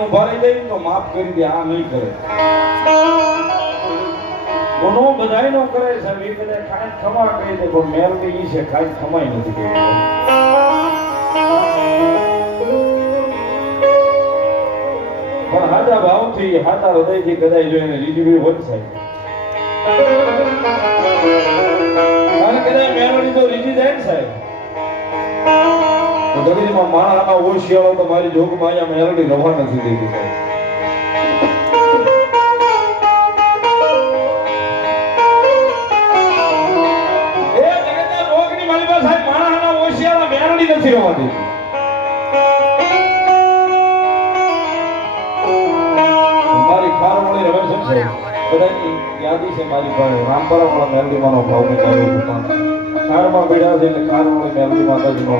મારીને ઉભા રહી જાય તો માફ કરી દે, આ નહીં કરે. ગુનો બધાયનો કરે સાહેબ, એ બધા કાંઈ ખમા કહી દે પણ મેલડી ઈ છે કાંઈ ખમાય નથી કહી. પણ હાજા ભાવથી હાતા હૃદયથી કદાચ જોઈને રીજવી વંચાય અને કદાચ મેલડી તો રીજી જાય ને સાહેબ તો જગતમાં માણાના ઓશિયાળો તો મારી જોગમાં અહીંયા મેલડી રવા નથી દેતી સાહેબ. નથી રવા દેતી. મારી ખારમણી રમેશ છે બધાની યાદી છે મારી પાસે. રામપરા વાળા મેલડી માનો ભાવ મેં ખારમાં પીડ્યા છે એટલે ખારમણી મેલડી માતાજીનો